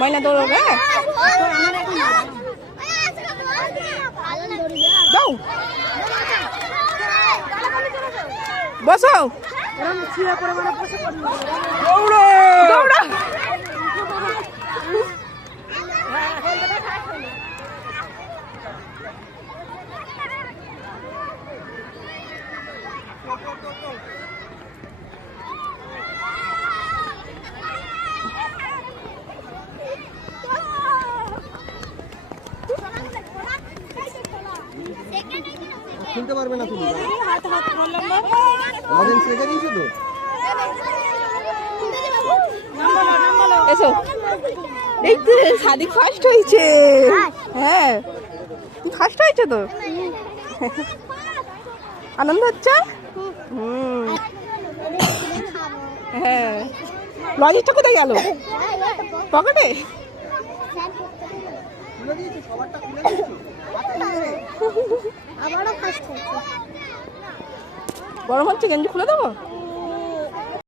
ময়না দৌড়বে। যাও বসো, দৌড়ো দৌড়ো। খুলতে পারবে না তুমি? হাত হাত বললাম না, অরেঞ্জ রেখে দিয়েছো তো? এসো। এই তো সাদিক ফার্স্ট হয়েছে। হ্যাঁ তুই ফার্স্ট হয়েছে তো, আনন্দ হচ্ছে। হ্যাঁ লজিকটা কোথায় গেল? পকেটে? খুলে দিয়েছো, সবারটা খুলে দিয়েছো? আবারও ফার্স্ট হয়েছে। গরম হচ্ছে, গেঞ্জি খুলে দেবো?